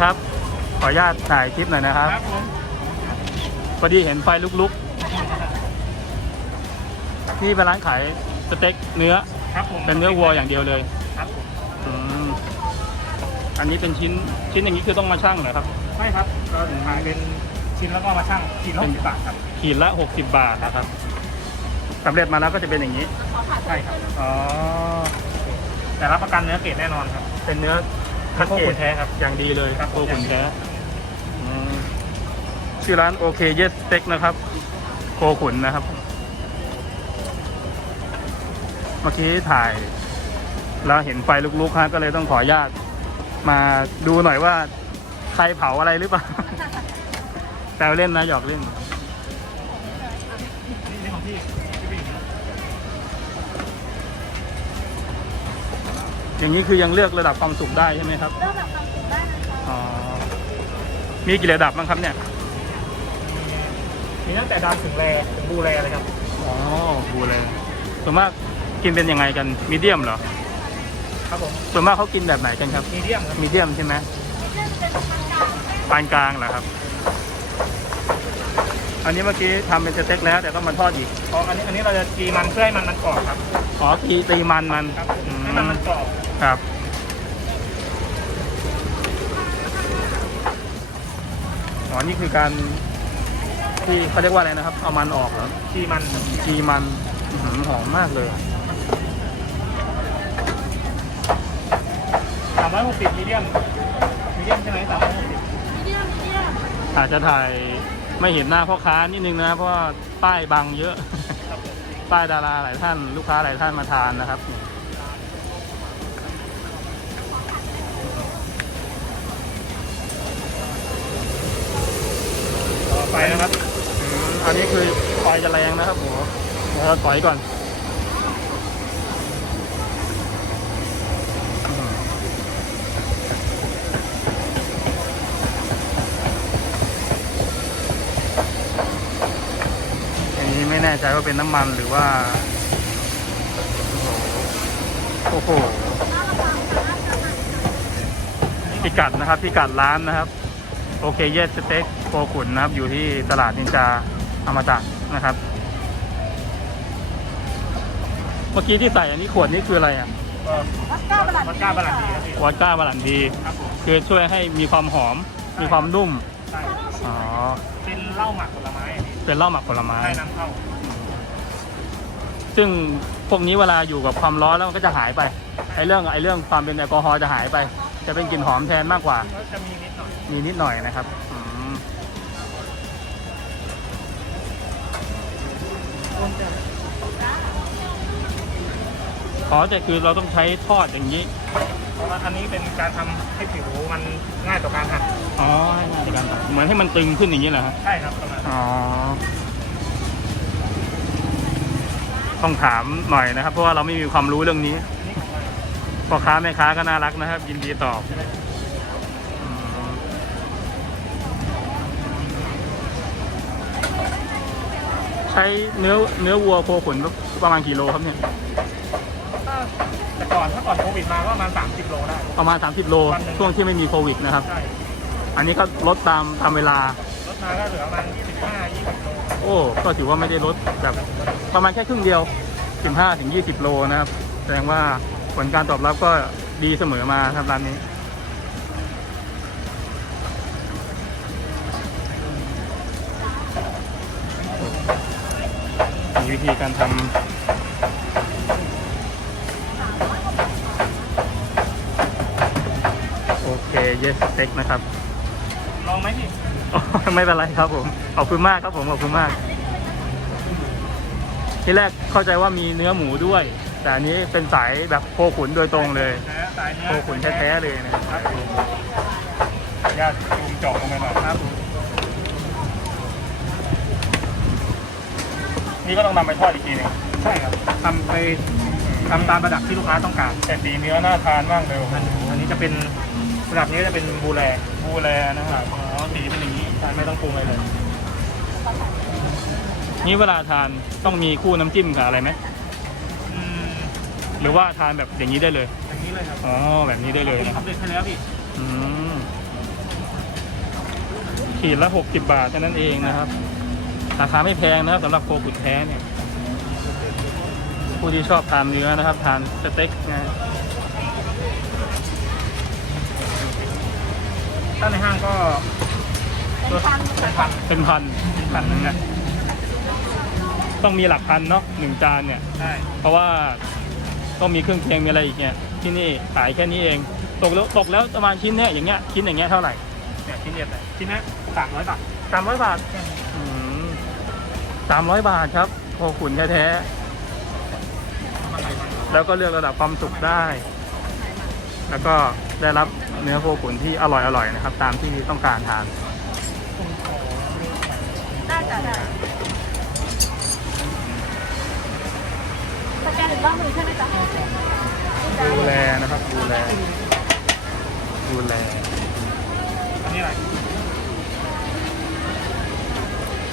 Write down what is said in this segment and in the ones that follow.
ขออนุญาตถ่ายคลิปหน่อยนะครับครับผมพอดีเห็นไฟลุกๆที่เป็นร้านขายสเต็กเนื้อ ครับผมเป็นเนื้อวัวอย่างเดียวเลยครับผมอืมอันนี้เป็นชิ้นชิ้นอย่างนี้คือต้องมาชั่งเหรอครับใช่ครับเราขายเป็นชิ้นแล้วก็มาชั่งขีดละเป็นสิบบาทครับขีดละ60บาทนะครับสำเร็จมาแล้วก็จะเป็นอย่างนี้ใช่ครับอ๋อแต่รับประกันเนื้อเกรดแน่นอนครับ เป็นเนื้อ คัดโคขุนแท้ครับอย่างดีเลยครับโคขุนแท้อืมชื่อร้านโอเคเยสสเต็กนะครับ โคขุนนะครับ เมื่อกี้ถ่ายแล้วเห็นไฟลุกๆฮะก็เลยต้องขออนุญาต มาดูหน่อยว่าใครเผาอะไรหรือเปล่าแต่เล่นนะหยอกเล่นนี่นี่ของพี่ อย่างนี้คือยังเลือกระดับความสุขได้ใช่ไหมครับเริ่มแบบความสุขได้นะคะอ๋อ มีกี่ระดับบ้างครับเนี่ย มีตั้งแต่ดำถึงแรถึงบูแรเลยครับ อ๋อ บูเลยส่วนมากกินเป็นยังไงกัน มีเดียมเหรอ ครับผม ส่วนมากเขากินแบบไหนกันครับ มีเดียมครับ มีเดียมใช่ไหมเรื่องเป็นประกาศปานกลางเหรอครับ อันนี้เมื่อกี้ทำเป็นสเต็กแล้ว แต่ก็มาทอดอีก อ๋อ อันนี้อันนี้เราจะกีมันเพื่อให้มันมันกรอบครับ อ๋อตีตีมันมันครับอืมให้มันมันกรอบ ครับ อ๋อ นี่คือการที่เขาเรียกว่าอะไรนะครับ เอามันออกเหรอกีมันกีมันอื้อหือหอมมากเลยสามร้อยหกสิบมีเดียมมีเดียมใช่ไหมสามร้อยหกสิบมีเดียมมีเดียมอาจจะถ่ายไม่เห็นหน้าพ่อค้านิดนึงนะ เพราะว่าป้ายบังเยอะ ครับผมป้ายดาราหลายท่าน ลูกค้าหลายท่านมาทานนะครับ ไปนะครับอืมอันนี้คือไฟจะแรงนะครับโหเดี๋ยวเราถอยก่อนอันนี้ไม่แน่ใจว่าเป็นน้ำมันหรือว่า โอ้โหพิกัดนะครับพิกัดร้านนะครับ โอเคเยสสเต็กโคขุนนะครับ อยู่ที่ตลาดนินจาอมตะนะครับ เมื่อกี้ที่ใส่อันนี้ขวดนี้คืออะไรอะก็วัดก้าประหลัดวัดก้าบาลันดีครับพี่วอดก้าบาลันดี ครับผมคือช่วยให้มีความหอม มีความนุ่ม ใช่อ๋อ เป็นเหล้าหมักผลไม้อันนี้เป็นเหล้าหมักผลไม้ ได้นำเข้าซึ่งพวกนี้เวลาอยู่กับความร้อนแล้วมันก็จะหายไป ไอ้เรื่องไอ้เรื่องความเป็นแอลกอฮอล์จะหายไป จะเป็นกลิ่นหอมแทนมากกว่า ก็จะมีนิดหน่อย มีนิดหน่อยนะครับอืมอ๋อแต่คือเราต้องใช้ทอดอย่างนี้ เพราะว่าอันนี้เป็นการทำให้ผิวมันง่ายต่อการหั่นอ๋อให้ง่ายในการตัดเหมือนให้มันตึงขึ้นอย่างนี้เหรอฮะใช่ครับประมาณนั้นอ๋อ ต้องถามหน่อยนะครับ เพราะว่าเราไม่มีความรู้เรื่องนี้ อันนี้ของมันพ่อค้าแม่ค้าก็น่ารักนะครับ ยินดีตอบอื ใช้เนื้อเนื้อวัวโคขุนประมาณกี่โลครับเนี่ย ถ้าแต่ก่อนถ้าก่อนโควิดมาก็ประมาณ30โลได้ ประมาณ 30 โล วันหนึ่ง ช่วงที่ไม่มีโควิดนะครับ ใช่อันนี้ก็ลดตามตามเวลาลดมาก็เหลือประมาณ25 20โลโอ้ ก็ถือว่าไม่ได้ลดแบบประมาณแค่ครึ่งเดียว 15ถึง20 โลนะครับ แสดงว่าผลการตอบรับก็ดีเสมอมาครับร้านนี้ วิธีการทำโอเคเยสเต็กนะครับ ลองไหมพี่อ๋อไม่เป็นไรครับผม ขอบคุณมากครับผมขอบคุณมาก ที่แรกเข้าใจว่ามีเนื้อหมูด้วย แต่อันนี้เป็นสายแบบโคขุนโดยตรงเลยนะสายเนื้โคอขุนแท้ๆเลยนะครับครับผมญาติจูมเจาะลงไปหน่อยครับ นี่ก็ต้องนำไปทอดอีกทีหนึงใช่ครับทำไปทำตามระดับที่ลูกค้าต้องการ แต่สีเนื้อน่าทานมากเลยโอ้โหอันอันนี้จะเป็นระดับนี้จะเป็นบูแลบูแลนะครับอ๋อสีเป็นอย่างนี้ใช่ไม่ต้องปรุงอะไรเลย นี่เวลาทานต้องมีคู่น้ำจิ้มกับอะไรไหมอืมหรือว่าทานแบบอย่างนี้ได้เลยอย่างนี้เลยครับอ๋อแบบนี้ได้เลยนี่นะครับทำเสร็จไปแล้วพี่อืมขีดละ60 บาทเท่านั้นเองนะครับ ราคาไม่แพงนะครับสำหรับโคขุนแท้เนี่ย ผู้ที่ชอบทานเนื้อนะครับ ทานสเต็กนะถ้าในห้างก็เป็นพันเป็นพันเป็นพันพันหนึงนะต้องมีหลักพันเนาะหนึ่งจานเนี่ยใช่เพราะว่าต้องมีเครื่องเคียงมีอะไรอีกเนี่ยที่นี่ขายแค่นี้เอง ตกแล้วตกแล้วประมาณชิ้นเนี่ยอย่างเงี้ยชิ้นอย่างเงี้ยเท่าไหร่เนี่ยชิ้นเนี่ยชิ้นนี้สามร้อยบาทสามร้อยบาท สามร้อยบาทครับโคขุนแท้มาหลายพันๆแล้วก็เลือกระดับความสุขได้ แล้วก็ได้รับเนื้อโคขุนที่อร่อยๆนะครับ ตามที่ต้องการทานน่าจะได้สแกนหรือว่ามือใช่ไหมจ๊ะดูแลนะครับดูแลดูแลอันนี้อะไร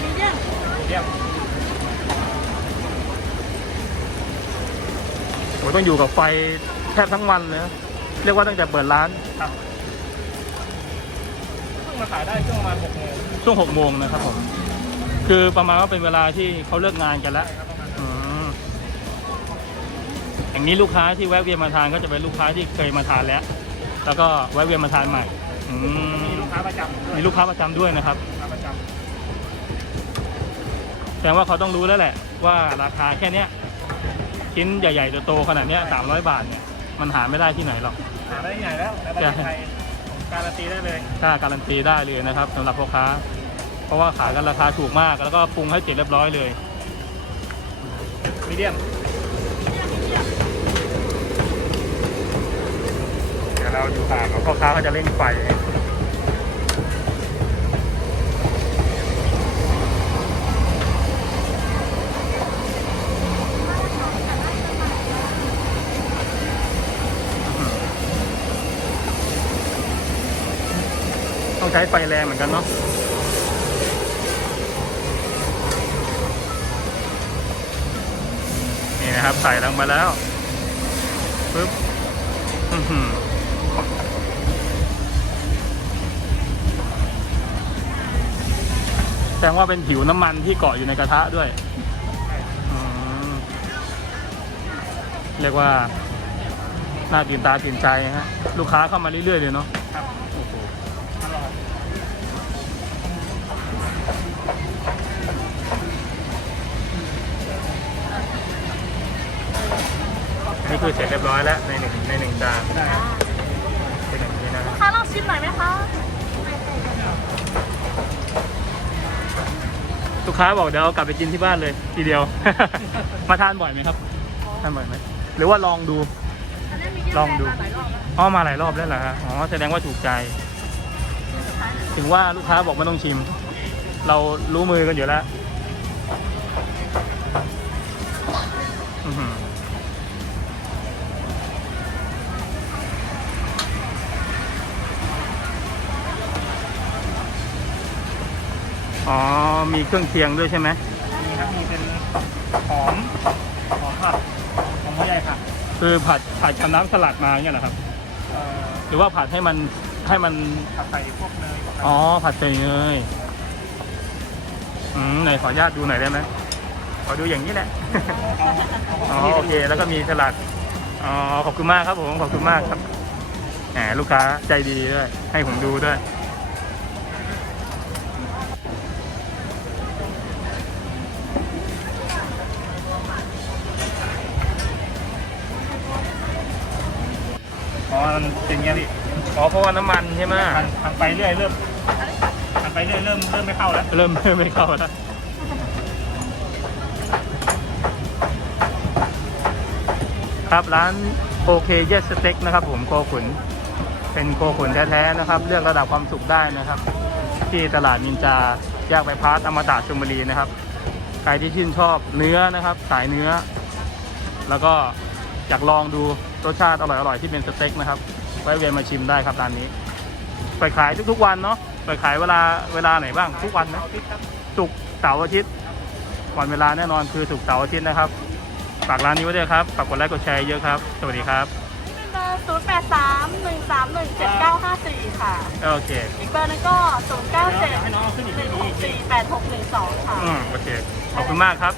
มีเรื่อง เรียบโอ้ต้องอยู่กับไฟแทบทั้งวันเลยนะเรียกว่าตั้งแต่เปิดร้าน ครับเพิ่งมาขายได้ช่วงประมาณหกโมงช่วงหกโมงนะครับผม คือประมาณว่าเป็นเวลาที่เขาเลิกงานกันแล้ว ครับประมาณอืมอย่างนี้ลูกค้าที่แวะเวียนมาทานก็จะเป็นลูกค้าที่เคยมาทานแล้ว แล้วก็แวะเวียนมาทานใหม่ อืมีมลูกค้าประจำด้วยมีลูกค้าประจำด้วยนะครับ ลูกค้าประจ แสดงว่าเขาต้องรู้แล้วแหละ ว่าราคาแค่เนี้ยชิ้นใหญ่ๆโตๆขนาดเนี้ยสามร้อยบาทเนี่ยมันหาไม่ได้ที่ไหนหรอกำหาได้ที่ไหนแล้วในประเทศไทยผมการันตีได้เลยกล้าการันตีได้เลยนะครับสำหรับพ่อค้า เพราะว่าขายกันราคาถูกมากแล้วก็ปรุงให้เสร็จเรียบร้อยเลยมีเดียมเดี๋ยวเราอยู่ห่างกับพ่อค้าเขาจะเร่งไฟ ต้องใช้ไฟแรงเหมือนกันเนาะนี่นะครับใส่ลงมาแล้วปึ๊บแสดงว่าเป็นผิวน้ำมันที่เกาะอยู่ในกระทะด้วย เรียกว่าน่าตื่นตาตื่นใจฮะ ลูกค้าเข้ามาเรื่อยๆเลยเนาะ คือเสร็จเรียบร้อยแล้วในหนึ่งในหนึ่งจานได้เป็นอย่างนี้นะลูกค้าลองชิมหน่อยไหมคะลูกค้าบอกเดี๋ยวเอากลับไปกินที่บ้านเลย ทีเดียว มาทานบ่อยไหมครับทานบ่อยไหมหรือว่าลองดูอันนี้มีเดียมลองดูแรงมาหลายรอบแล้วอ๋อมาหลายรอบแล้วเหรอฮะอ๋อแสดงว่าถูกใจสุดท้ายน่ะถึงว่าลูกค้าบอกไม่ต้องชิม เรารู้มือกันอยู่แล้ว อ๋อ มีเครื่องเคียงด้วยใช่ไหมมีครับมีเป็นหอมหอมผัดหอมหัวใหญ่ผัดคือผัดผัดกับน้ำสลัดมาเนี่ยเหรอครับ เอ่อหรือว่าผัดให้มันให้มัน ผัดใส่พวกเนยพวกอะไรอ๋อ ผัดใส่เนยอืมไหนขออนุญาตดูหน่อยได้ไหมขอดูอย่างนี้แหละ เอาอ๋อเอาโอเค แล้วก็มีสลัด อ๋อ ขอบคุณมากครับผม ขอบคุณมากครับแหมลูกค้าใจดีด้วย ให้ผมดูด้วย มันเป็นอย่างเงี้ยพี่อ๋อเพราะว่าน้ำมันใช่ไหมทำทำไปเรื่อยเริ่มทำไปเรื่อยเริ่มเริ่มไม่เข้าแล้วเริ่มเริ่มไม่เข้าแล้วครับร้านโอเคเยสสเต็กนะครับ ผมโคขุน เป็นโคขุนแท้ๆนะครับ เลือกระดับความสุขได้นะครับ ที่ตลาดนินจาแยกไปพาร์ทอมตะชลบุรีนะครับใครที่ชื่นชอบเนื้อนะครับ สายเนื้อ แล้วก็อยากลองดู รสชาติอร่อยๆที่เป็นสเต็กนะครับไว้เวียนมาชิมได้ครับร้านนี้เปิดขายทุกๆวันเนาะเปิดขายเวลาเวลาไหนบ้างทุกวันไหมศุกร์เสาร์อาทิตย์วันเวลาแน่นอนคือศุกร์เสาร์อาทิตย์นะครับฝากร้านนี้ไว้ด้วยครับฝากกดไลค์กดแชร์เยอะครับ สวัสดีครับเป็นเบอร์ศูนย์แปดสามหนึ่งสามหนึ่งเจ็ดเก้าห้าสี่ค่ะ โอเค อีกเบอร์นึงก็ศูนย์เก้าเจ็ดให้น้องเอาขึ้นอีกหนึ่ที่งหนี้กสี่แปดหกหนึ่งสองค่ะ อืม โอเค ขอบคุณมากครับ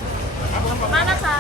ขอบคุณมากนะคะ